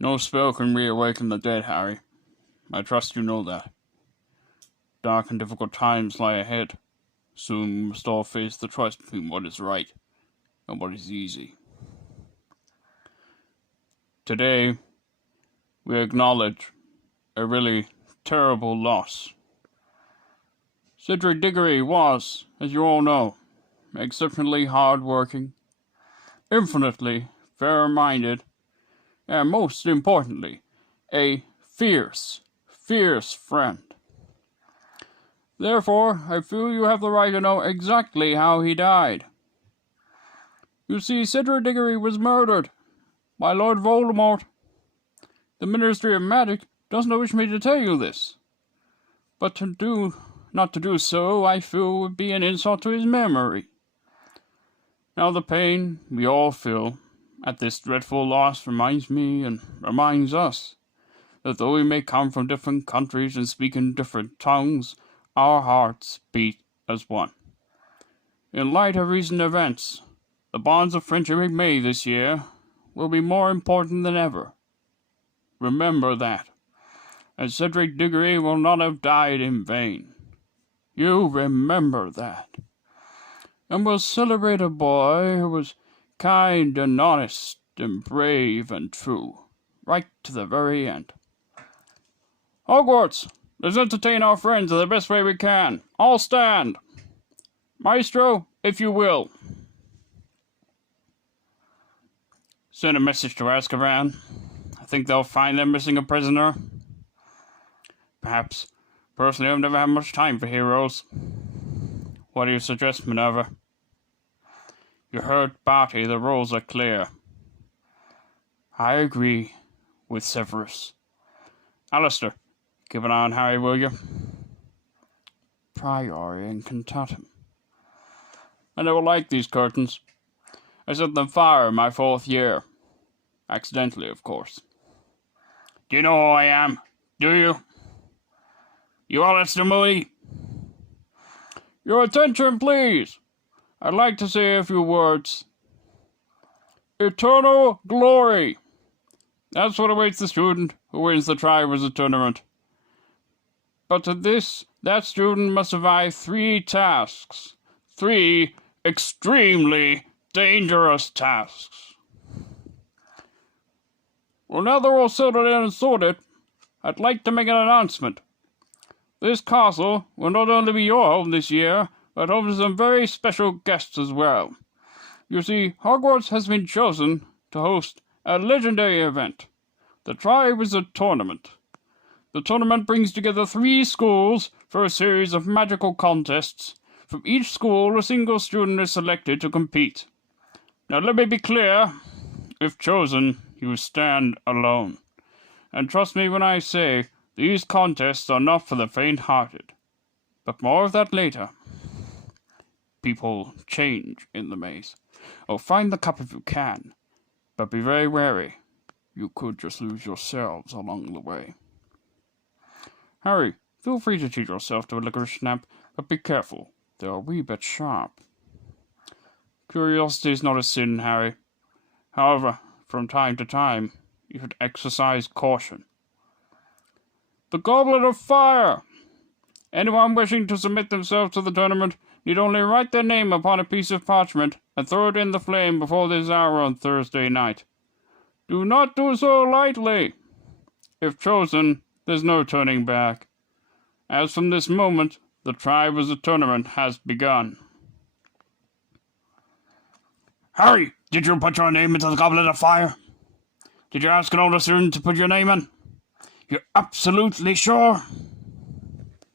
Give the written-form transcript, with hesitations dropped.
No spell can reawaken the dead, Harry. I trust you know that. Dark and difficult times lie ahead. Soon we must all face the choice between what is right and what is easy. Today, we acknowledge a really terrible loss. Cedric Diggory was, as you all know, exceptionally hard-working, infinitely fair-minded, and most importantly, a fierce friend. Therefore, I feel you have the right to know exactly how he died. You see, Cedric Diggory was murdered by Lord Voldemort. The Ministry of Magic doesn't wish me to tell you this, but not to do so, I feel would be an insult to his memory. Now the pain we all feel at this dreadful loss reminds me and reminds us that though we may come from different countries and speak in different tongues, our hearts beat as one. In light of recent events, the bonds of friendship we made this year will be more important than ever. Remember that, and Cedric Diggory will not have died in vain. You remember that. And we'll celebrate a boy who was kind and honest and brave and true, right to the very end. Hogwarts, let's entertain our friends in the best way we can. All stand. Maestro, if you will. Send a message to Azkaban. I think they'll find they're missing a prisoner. Perhaps. Personally, I've never had much time for heroes. What do you suggest, Minerva? You heard Barty, the rules are clear. I agree with Severus. Alistair, keep an eye on Harry, will you? Priori incantatem. I never liked these curtains. I set them fire in my 4th year. Accidentally, of course. Do you know who I am? Do you? You Alistair Moody? Your attention, please. I'd like to say a few words. Eternal glory. That's what awaits the student who wins the Triwizard Tournament. But to this, that student must survive 3 tasks. 3 extremely dangerous tasks. Well, now they're all settled in and sorted, I'd like to make an announcement. This castle will not only be your home this year, but home to some very special guests as well. You see, Hogwarts has been chosen to host a legendary event, the Triwizard Tournament. The tournament brings together 3 schools for a series of magical contests. From each school, a single student is selected to compete. Now let me be clear, if chosen, you stand alone. And trust me when I say, these contests are not for the faint-hearted. But more of that later. People change in the maze. Oh, find the cup if you can. But be very wary. You could just lose yourselves along the way. Harry, feel free to treat yourself to a licorice snap, but be careful. They're a wee bit sharp. Curiosity is not a sin, Harry. However, from time to time, you should exercise caution. The Goblet of Fire! Anyone wishing to submit themselves to the tournament need only write their name upon a piece of parchment and throw it in the flame before this hour on Thursday night. Do not do so lightly. If chosen, there's no turning back. As from this moment, the Triwizard Tournament has begun. Harry, did you put your name into the Goblet of Fire? Did you ask an older student to put your name in? You're absolutely sure?